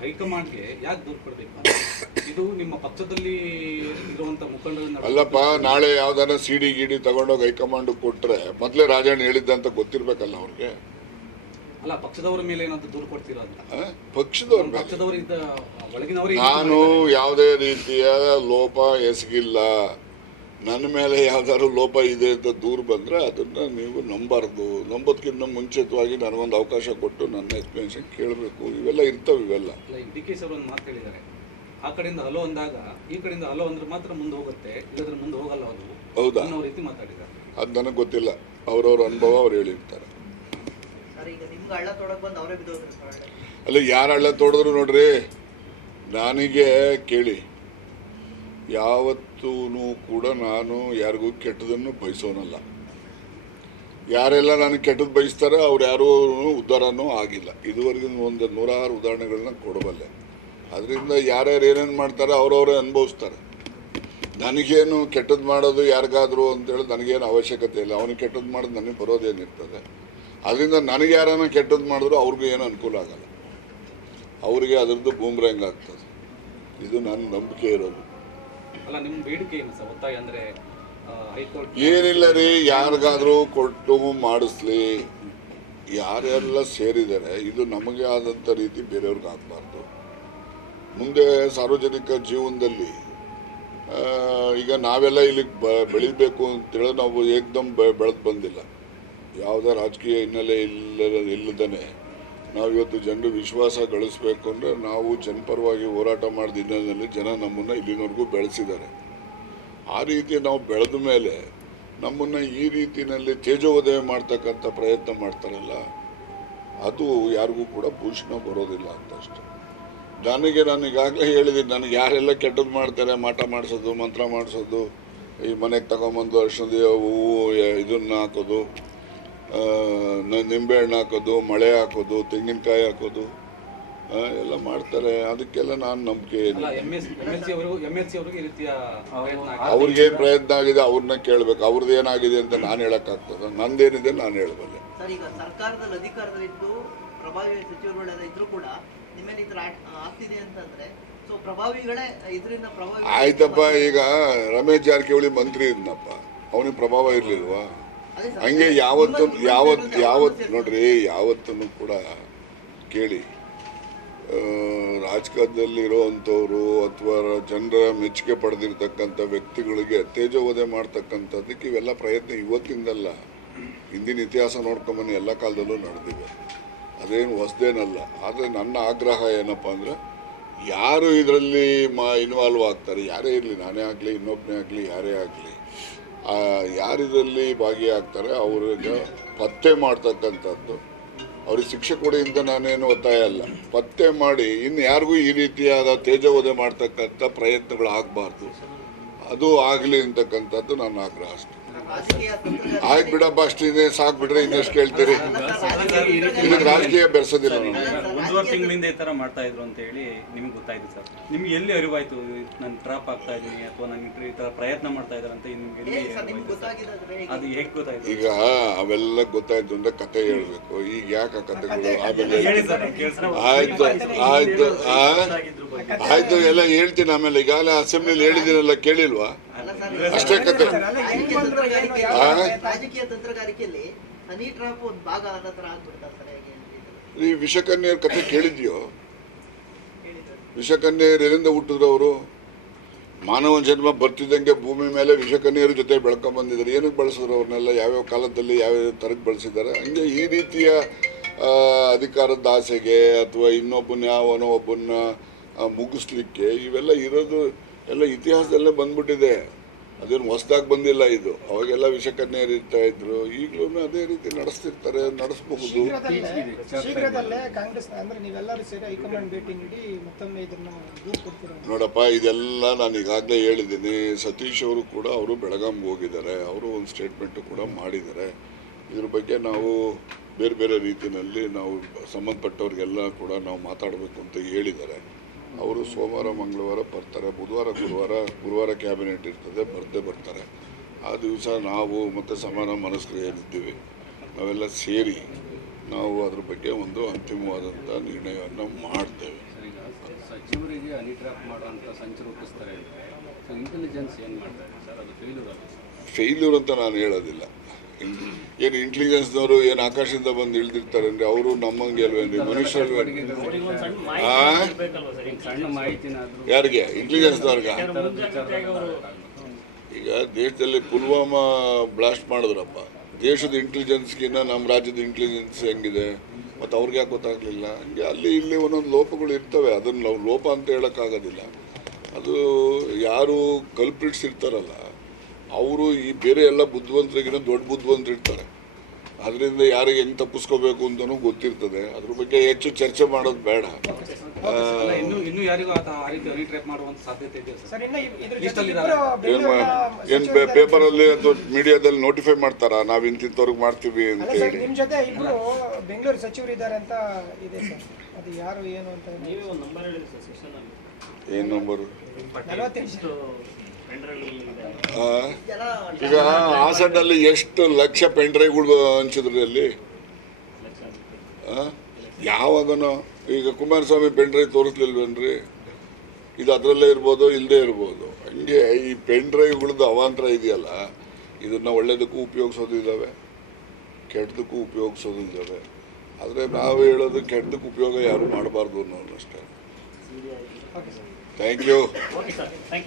ಹೈಕಮಾಂಡ್ಗೆ ಯಾಕೆ ದೂರು ಕೊಡಬೇಕು? ಇದು ನಿಮ್ಮ ಪಕ್ಷದಲ್ಲಿ ಇರುವಂತ ಮುಖಂಡರನ್ನ ಅಲ್ಲಪ್ಪ, ನಾಳೆ ಯಾವ್ದಾರ ಸಿಡಿ ಗಿಡಿ ತಗೊಂಡೋಗಿ ಹೈಕಮಾಂಡ್ ಕೊಟ್ರೆ ಮೊದಲೇ ರಾಜಣ್ಣ ಹೇಳಿದ್ದಂತ ಗೊತ್ತಿರ್ಬೇಕಲ್ಲ ಅವ್ರಿಗೆ. ಅಲ್ಲ, ಪಕ್ಷದವರ ಮೇಲೆ ಏನಾದ್ರು ದೂರು ಕೊಡ್ತೀರಾ ಅಂತ? ಪಕ್ಷದವ್ರ ಮೇಲೆ ಪಕ್ಷದವರಿಂದ ಒಳಗಿನವರೇ ನಾನು ಯಾವುದೇ ರೀತಿಯ ಲೋಪ ಎಸಗಿಲ್ಲ. ನನ್ನ ಮೇಲೆ ಯಾವ್ದಾದ್ರು ಲೋಪ ಇದೆ ಅಂತ ದೂರು ಬಂದರೆ ಅದನ್ನು ನೀವು ನಂಬಾರ್ದು. ನಂಬೋದಕ್ಕಿಂತ ಮುಂಚಿತವಾಗಿ ನನಗೊಂದು ಅವಕಾಶ ಕೊಟ್ಟು ನನ್ನ ಎಕ್ಸ್ಪ್ಲನೇಷನ್ ಕೇಳಬೇಕು. ಇವೆಲ್ಲ ಇರ್ತವೆ. ಇವೆಲ್ಲ ಡಿ ಕೆ ಸರ್ ಒಂದು ಮಾತು ಹೇಳಿದ್ದಾರೆ, ಆ ಕಡೆಯಿಂದ ಹಲೋ ಅಂದಾಗ ಈ ಕಡೆಯಿಂದ ಹಲೋ ಅಂದ್ರೆ ಮಾತ್ರ ಮುಂದೆ ಹೋಗುತ್ತೆ, ಇಲ್ಲದ್ರೆ ಮುಂದೆ ಹೋಗಲ್ಲ ಅದು. ಹೌದಾ? ಅನ್ನೋ ರೀತಿ ಮಾತಾಡಿದ್ದಾರೆ. ಅದು ನನಗೆ ಗೊತ್ತಿಲ್ಲ. ಅವ್ರವ್ರ ಅನುಭವ ಅವ್ರು ಹೇಳಿರ್ತಾರೆ. ಅಲ್ಲ, ಯಾರು ಹಳ್ಳ ತೋಡಿದ್ರು ನೋಡ್ರಿ, ನನಗೆ ಕೇಳಿ, ಯಾವತ್ತೂ ಕೂಡ ನಾನು ಯಾರಿಗೂ ಕೆಟ್ಟದನ್ನು ಬಯಸೋನಲ್ಲ. ಯಾರೆಲ್ಲ ನನಗೆ ಕೆಟ್ಟದ್ದು ಬಯಸ್ತಾರೆ ಅವ್ರು ಯಾರೂ ಉದ್ಧಾರನೂ ಆಗಿಲ್ಲ. ಇದುವರೆಗೂ ಒಂದು 100 ಉದಾಹರಣೆಗಳನ್ನ ಕೊಡಬಲ್ಲೆ. ಅದರಿಂದ ಯಾರ್ಯಾರು ಏನೇನು ಮಾಡ್ತಾರೆ ಅವ್ರವರೇ ಅನುಭವಿಸ್ತಾರೆ. ನನಗೇನು ಕೆಟ್ಟದ್ದು ಮಾಡೋದು ಯಾರಿಗಾದ್ರು ಅಂತೇಳಿ ನನಗೇನು ಅವಶ್ಯಕತೆ ಇಲ್ಲ. ಅವನಿಗೆ ಕೆಟ್ಟದ್ದು ಮಾಡೋದು ನನಗೆ ಬರೋದೇನಿರ್ತದೆ. ಅದರಿಂದ ನನಗೆ ಯಾರನ್ನ ಕೆಟ್ಟದ್ದು ಮಾಡಿದ್ರು ಅವ್ರಿಗೂ ಏನು ಅನುಕೂಲ ಆಗಲ್ಲ. ಅವ್ರಿಗೆ ಅದರದ್ದು ಬೂಮ್ರಂಗ್ ಆಗ್ತದೆ. ಇದು ನನ್ನ ನಂಬಿಕೆ ಇರೋದು. ಅಲ್ಲ, ನಿಮ್ಮ ಬೇಡಿಕೆ ಏನು ಸರ್? ಒತ್ತಾಯ ಅಂದರೆ ಹೈಕೋರ್ಟ್ ಏನಿಲ್ಲ ರೀ, ಯಾರಿಗಾದ್ರೂ ಕೊಟ್ಟು ಮಾಡಿಸ್ಲಿ. ಯಾರೆಲ್ಲ ಸೇರಿದ್ದಾರೆ ಇದು ನಮಗೆ ಆದಂಥ ರೀತಿ ಬೇರೆಯವ್ರಿಗೆ ಆಗಬಾರ್ದು. ಮುಂದೆ ಸಾರ್ವಜನಿಕ ಜೀವನದಲ್ಲಿ ಈಗ ನಾವೆಲ್ಲ ಇಲ್ಲಿಗೆ ಬೆಳಿಬೇಕು ಅಂತೇಳಿ ನಾವು ಏಕ್ದಮ್ ಬೆಳೆದು ಬಂದಿಲ್ಲ. ಯಾವುದೇ ರಾಜಕೀಯ ಹಿನ್ನೆಲೆ ಇಲ್ಲದೇ ನಾವಿವತ್ತು ಜನರು ವಿಶ್ವಾಸ ಗಳಿಸ್ಬೇಕು ಅಂದರೆ ನಾವು ಜನಪರವಾಗಿ ಹೋರಾಟ ಮಾಡಿದ ಹಿನ್ನೆಲೆಯಲ್ಲಿ ಜನ ನಮ್ಮನ್ನು ಇಲ್ಲಿನವರೆಗೂ ಬೆಳೆಸಿದ್ದಾರೆ. ಆ ರೀತಿ ನಾವು ಬೆಳೆದ ಮೇಲೆ ನಮ್ಮನ್ನು ಈ ರೀತಿಯಲ್ಲಿ ತೇಜೋವಧೆ ಮಾಡ್ತಕ್ಕಂಥ ಪ್ರಯತ್ನ ಮಾಡ್ತಾರಲ್ಲ, ಅದು ಯಾರಿಗೂ ಕೂಡ ಭೂಷಣ ಬರೋದಿಲ್ಲ ಅಂತ ಅಷ್ಟೆ. ನಾನೀಗಾಗಲೇ ಹೇಳಿದ್ದೀನಿ, ನನಗೆ ಯಾರೆಲ್ಲ ಕೆಟ್ಟದ್ದು ಮಾಡ್ತಾರೆ, ಮಾಟ ಮಾಡಿಸೋದು, ಮಂತ್ರ ಮಾಡಿಸೋದು, ಈ ಮನೆಗೆ ತಗೊಂಬಂದು ಅರ್ಶಿಣದ ಹೂವು ಇದನ್ನು ಹಾಕೋದು, ನಿಂಬೆಹಣ್ಣು ಹಾಕೋದು, ಮಳೆ ಹಾಕೋದು, ತೆಂಗಿನಕಾಯಿ ಹಾಕೋದು ಎಲ್ಲ ಮಾಡ್ತಾರೆ. ಅದಕ್ಕೆಲ್ಲ ನಾನು ನಂಬಿಕೆ ಅವ್ರಿಗೇನು ಪ್ರಯತ್ನ ಆಗಿದೆ ಅವ್ರನ್ನ ಕೇಳಬೇಕು. ಅವ್ರದ್ದು ಏನಾಗಿದೆ ಅಂತ ನಾನು ಹೇಳೋಕ್ಕಾಗ್ತದೆ? ನಂದೇನಿದೆ ನಾನು ಹೇಳಬಲ್ಲೆ. ಈಗ ಸರ್ಕಾರದಲ್ಲಿ ಅಧಿಕಾರದಲ್ಲಿದ್ದು ಪ್ರಭಾವಿ ಸಚಿವರುಗಳೆಲ್ಲ ಇದ್ರೂ ಕೂಡ ನಿಮ್ಮಲ್ಲಿ ಈ ಥರ ಆಗ್ತಿದೆ ಅಂತಂದ್ರೆ ಸೊ ಪ್ರಭಾವಿಗಳೇ ಇದರಿಂದ ಪ್ರಭಾವಿ ಆಯ್ತಪ್ಪ. ಈಗ ರಮೇಶ್ ಜಾರಕಿಹೊಳಿ ಮಂತ್ರಿ ಇದ್ನಪ್ಪ, ಅವನಿಗೆ ಪ್ರಭಾವ ಇರಲಿಲ್ವಾ? ಹಂಗೆ ಯಾವತ್ತು ನೋಡ್ರಿ, ಯಾವತ್ತೂ ಕೂಡ ಕೇಳಿ, ರಾಜಕಾರಣದಲ್ಲಿರೋವಂಥವ್ರು ಅಥವಾ ಜನರ ಮೆಚ್ಚುಗೆ ಪಡೆದಿರ್ತಕ್ಕಂಥ ವ್ಯಕ್ತಿಗಳಿಗೆ ತೇಜೋವಧೆ ಮಾಡ್ತಕ್ಕಂಥದ್ದಕ್ಕೆ ಇವೆಲ್ಲ ಪ್ರಯತ್ನ ಇವತ್ತಿಂದಲ್ಲ, ಹಿಂದಿನ ಇತಿಹಾಸ ನೋಡ್ಕೊಂಬನ್ನಿ ಎಲ್ಲ ಕಾಲದಲ್ಲೂ ನಡೆದಿವೆ. ಅದೇನು ಹೊಸದೇನಲ್ಲ. ಆದರೆ ನನ್ನ ಆಗ್ರಹ ಏನಪ್ಪ ಅಂದರೆ, ಯಾರು ಇದರಲ್ಲಿ ಇನ್ವಾಲ್ವ್ ಆಗ್ತಾರೆ, ಯಾರೇ ಇರಲಿ, ನಾನೇ ಆಗಲಿ, ಇನ್ನೊಬ್ಬನೇ ಆಗಲಿ, ಯಾರೇ ಆಗಲಿ, ಯಾರಿದರಲ್ಲಿ ಭಾಗಿಯಾಗ್ತಾರೆ ಅವ್ರಿಗೆ ಪತ್ತೆ ಮಾಡ್ತಕ್ಕಂಥದ್ದು. ಅವ್ರಿಗೆ ಶಿಕ್ಷೆ ಕೊಡಿ ಅಂತ ನಾನೇನು ಒತ್ತಾಯ ಅಲ್ಲ. ಪತ್ತೆ ಮಾಡಿ ಇನ್ನು ಯಾರಿಗೂ ಈ ರೀತಿಯಾದ ತೇಜೋವಧೆ ಮಾಡ್ತಕ್ಕಂಥ ಪ್ರಯತ್ನಗಳು ಆಗಬಾರ್ದು. ಅದು ಆಗಲಿ ಅಂತಕ್ಕಂಥದ್ದು ನನ್ನ ಆಗ್ರಹ ಅಷ್ಟೆ. ಆಯ್ತು ಬಿಡಪ್ಪ, ಅಷ್ಟಿದೆ ಸಾಕು ಬಿಡ್ರಿ, ಇನ್ನೆಷ್ಟು ಕೇಳ್ತೀರಿ? ಇದಕ್ಕೆ ರಾಜಕೀಯ ಬೆರೆಸೋದಿಲ್ಲ. ಒಂದೂವರೆ ತಿಂಗಳಿಂದ ಈ ತರ ಮಾಡ್ತಾ ಇದ್ರು ಅಂತ ಹೇಳಿ ನಿಮ್ಗೆ ಗೊತ್ತಾಯ್ತು ಸರ್? ನಿಮ್ಗೆ ಎಲ್ಲಿ ಅರಿವಾಯ್ತು ನಾನು ಟ್ರಾಪ್ ಆಗ್ತಾ ಇದ್ದೀನಿ ಅಥವಾ ನನ್ಗೆ ಈ ತರ ಪ್ರಯತ್ನ ಮಾಡ್ತಾ ಇದ್ದಾರೆ ಅಂತ ನಿಮ್ಗೆ ಎಲ್ಲಿ ಅದು ಹೇಗೆ ಗೊತ್ತಾಯ್ತು? ಈಗ ಅವೆಲ್ಲ ಗೊತ್ತಾಯ್ತು ಅಂದ್ರೆ ಕತೆ ಹೇಳ್ಬೇಕು. ಈಗ ಯಾಕೆ ಕತೆಗಳು? ಆಮೇಲೆ ಆಯ್ತು ಆಯ್ತು ಆಯ್ತು ಎಲ್ಲ ಹೇಳ್ತೀನಿ. ಆಮೇಲೆ ಈಗಾಗಲೇ ಅಸೆಂಬ್ಲಿಲಿ ಹೇಳಿದ್ದೀನಲ್ಲ, ಕೇಳಿಲ್ವಾ? ಅಷ್ಟೇ ಕತೆ. ರಾಜಕೀಯ ತಂತ್ರಗಾರಿಕೆಯಲ್ಲಿ ಹನಿ ಟ್ರಾಪ್ ಒಂದು ಭಾಗ ಅನ್ನೋ ತರ ಆಗ್ಬಿಡ್ತಾರೆ ಸರ್. ಈ ವಿಷಕನ್ಯರ ಕತೆ ಕೇಳಿದ್ಯೋ? ವಿಷಕನ್ಯರು ಎಲ್ಲಿಂದ ಹುಟ್ಟಿದ್ರು ಅವರು? ಮಾನವ ಜನ್ಮ ಬರ್ತಿದ್ದಂಗೆ ಭೂಮಿ ಮೇಲೆ ವಿಷಕನ್ಯರ ಜೊತೆ ಬೆಳ್ಕೊಂಬಂದಿದ್ದಾರೆ. ಏನಕ್ಕೆ ಬಳಸಿದ್ರು ಅವ್ರನ್ನೆಲ್ಲ? ಯಾವ್ಯಾವ ಕಾಲದಲ್ಲಿ ಯಾವ್ಯಾವ ಥರಕ್ಕೆ ಬಳಸಿದ್ದಾರೆ. ಹಂಗೆ ಈ ರೀತಿಯ ಅಧಿಕಾರದ ಆಸೆಗೆ ಅಥವಾ ಇನ್ನೊಬ್ಬನ ಯಾವನೋ ಒಬ್ಬನ್ನ ಮುಗಿಸ್ಲಿಕ್ಕೆ ಇವೆಲ್ಲ ಇರೋದು ಎಲ್ಲ ಇತಿಹಾಸದಲ್ಲೇ ಬಂದ್ಬಿಟ್ಟಿದೆ. ಅದೇನು ಹೊಸದಾಗಿ ಬಂದಿಲ್ಲ ಇದು. ಅವಾಗೆಲ್ಲ ವಿಷಕನ್ಯರು ಇರ್ತಾ ಇದ್ರು, ಈಗಲೂ ಅದೇ ರೀತಿ ನಡೆಸ್ತಿರ್ತಾರೆ, ನಡೆಸಬಹುದು. ಶೀಘ್ರದಲ್ಲೇ ಕಾಂಗ್ರೆಸ್ ಅಂದ್ರೆ ನೀವೆಲ್ಲರೂ ಸೇರಿ ಹೈಕಮಾಂಡ್ ಭೇಟಿ ನೀಡಿ ಮತ್ತೊಮ್ಮೆ ಇದನ್ನು ದೂರು ಕೊಡ್ತೀರಾ? ನೋಡಪ್ಪ, ಇದೆಲ್ಲ ನಾನು ಈಗಾಗಲೇ ಹೇಳಿದ್ದೀನಿ. ಸತೀಶ್ ಅವರು ಕೂಡ ಅವರು ಬೆಳಗಾಂಗೆ ಹೋಗಿದ್ದಾರೆ, ಅವರು ಒಂದು ಸ್ಟೇಟ್ಮೆಂಟು ಕೂಡ ಮಾಡಿದ್ದಾರೆ. ಇದ್ರ ಬಗ್ಗೆ ನಾವು ಬೇರೆ ಬೇರೆ ರೀತಿಯಲ್ಲಿ ನಾವು ಸಂಬಂಧಪಟ್ಟವ್ರಿಗೆಲ್ಲ ಕೂಡ ನಾವು ಮಾತಾಡಬೇಕು ಅಂತ ಹೇಳಿದ್ದಾರೆ. ಅವರು ಸೋಮವಾರ ಮಂಗಳವಾರ ಬರ್ತಾರೆ, ಬುಧವಾರ ಗುರುವಾರ ಕ್ಯಾಬಿನೆಟ್ ಇರ್ತದೆ, ಬರ್ತಾರೆ. ಆ ದಿವಸ ನಾವು ಮತ್ತು ಸಮಾನ ಮನಸ್ಕರು ಏನಿದ್ದೀವಿ ನಾವೆಲ್ಲ ಸೇರಿ ನಾವು ಅದ್ರ ಬಗ್ಗೆ ಒಂದು ಅಂತಿಮವಾದಂಥ ನಿರ್ಣಯವನ್ನು ಮಾಡ್ತೇವೆ. ಸಚಿವರಿಗೆ ಹನಿ ಟ್ರ್ಯಾಪ್ ಮಾಡುವಂಥ ಸಂಚು ರೂಪಿಸ್ತಾರೆ ಅಂದರೆ ಸೊ ಇಂಟೆಲಿಜೆನ್ಸ್ ಏನು ಮಾಡ್ತಾರೆ ಸರ್, ಅದು ಫೇಲ್ಯೂರ್ ಅಲ್ಲ ಸರ್? ಫೇಲ್ಯೂರ್ ಅಂತ ನಾನು ಹೇಳೋದಿಲ್ಲ. ಏನು ಇಂಟೆಲಿಜೆನ್ಸ್ನವರು ಏನು ಆಕಾಶದಿಂದ ಬಂದು ಇಳಿದಿರ್ತಾರೆ ಅಂದರೆ ಅವರು ನಮ್ಮಂಗೆ ಅಲ್ವೇನ್ರಿ, ಮನುಷ್ಯ ಅಲ್ವೇನ್ರಿ? ಸಣ್ಣ ಮಾಹಿತಿನಾದರೂ ಯಾರಿಗೆ? ಇಂಟೆಲಿಜೆನ್ಸ್ನವ್ರಿಗೆ. ಈಗ ದೇಶದಲ್ಲಿ ಪುಲ್ವಾಮಾ ಬ್ಲಾಸ್ಟ್ ಮಾಡಿದ್ರಪ್ಪ, ದೇಶದ ಇಂಟೆಲಿಜೆನ್ಸ್ಗಿನ್ನ ನಮ್ಮ ರಾಜ್ಯದ ಇಂಟೆಲಿಜೆನ್ಸ್ ಹೆಂಗಿದೆ, ಮತ್ತು ಅವ್ರಿಗೆ ಯಾಕೆ ಗೊತ್ತಾಗಲಿಲ್ಲ? ಹಂಗೆ ಅಲ್ಲಿ ಇಲ್ಲಿ ಒಂದೊಂದು ಲೋಪಗಳು ಇರ್ತವೆ, ಅದನ್ನು ನಾವು ಲೋಪ ಅಂತ ಹೇಳೋಕ್ಕಾಗೋದಿಲ್ಲ. ಅದು ಯಾರು ಕಲ್ಪ್ರಿಟ್ಸ್ ಇರ್ತಾರಲ್ಲ ಅವರು ಈ ಬೇರೆ ಎಲ್ಲ ಬುದ್ಧಿವಂತರಿಗಿನ್ನ ದೊಡ್ಡ ಬುದ್ಧಿವಂತರು ಇರ್ತಾರೆ. ಅದರಿಂದ ಯಾರಿಗೆ ಹೆಂಗೆ ತಪ್ಪಿಸ್ಕೋಬೇಕು ಅಂತಲೂ ಗೊತ್ತಿರ್ತದೆ. ಅದ್ರ ಬಗ್ಗೆ ಹೆಚ್ಚು ಚರ್ಚೆ ಮಾಡೋದು ಬೇಡ. ಇನ್ನು ಯಾರಿಗೂ ಆ ರೀತಿ ಹನಿ ಟ್ರ್ಯಾಪ್ ಮಾಡುವಂತ ಸಾಧ್ಯತೆ ಇದೆ ಸರ್. ಇನ್ನು ಇದ್ರ ಜೊತೆ ಲಿಸ್ಟಲ್ಲಿ ಇಬ್ಬರು ಏನು ಪೇಪರಲ್ಲಿ ಅಥವಾ ಮೀಡಿಯಾದಲ್ಲಿ ನೋಟಿಫೈ ಮಾಡ್ತಾರಾ ನಾವು ಇಂತಿಂಥವ್ರಿಗೆ ಮಾಡ್ತೀವಿ ಅಂತ ಅಲ್ಲ ಸರ್, ಹೇಳಿ? ನಿಮ್ ಜೊತೆ ಇಬ್ರು ಬೆಂಗಳೂರು ಸಚಿವರು ಇದ್ದಾರೆ ಅಂತ ಇದೆ ಸರ್. ಅದು ಯಾರು ಏನು ಅಂತ ಏನು ನಂಬರು? 48 ಈಗ ಹಾಸನಲ್ಲಿ ಎಷ್ಟು ಲಕ್ಷ ಪೆನ್ ಡ್ರೈವ್ಗಳು ಹಂಚಿದ್ರಿ ಅಲ್ಲಿ? ಯಾವಾಗನೋ ಈಗ ಕುಮಾರಸ್ವಾಮಿ ಪೆನ್ ಡ್ರೈವ್ ತೋರಿಸ್ಲಿಲ್ವೇನ್ರಿ? ಇದು ಅದರಲ್ಲೇ ಇರ್ಬೋದು, ಇಲ್ಲದೆ ಇರ್ಬೋದು. ಹಂಗೆ ಈ ಪೆನ್ ಡ್ರೈವ್ಗಳದ್ದು ಅವಾಂತರ ಇದೆಯಲ್ಲ, ಇದನ್ನು ಒಳ್ಳೇದಕ್ಕೂ ಉಪಯೋಗಿಸೋದಿದ್ದಾವೆ, ಕೆಟ್ಟದಕ್ಕೂ ಉಪಯೋಗಿಸೋದಿದ್ದಾವೆ. ಆದರೆ ನಾವು ಹೇಳೋದು ಕೆಟ್ಟದಕ್ಕೆ ಉಪಯೋಗ ಯಾರು ಮಾಡಬಾರ್ದು ಅನ್ನೋದು ಅಷ್ಟೇ. Thank you.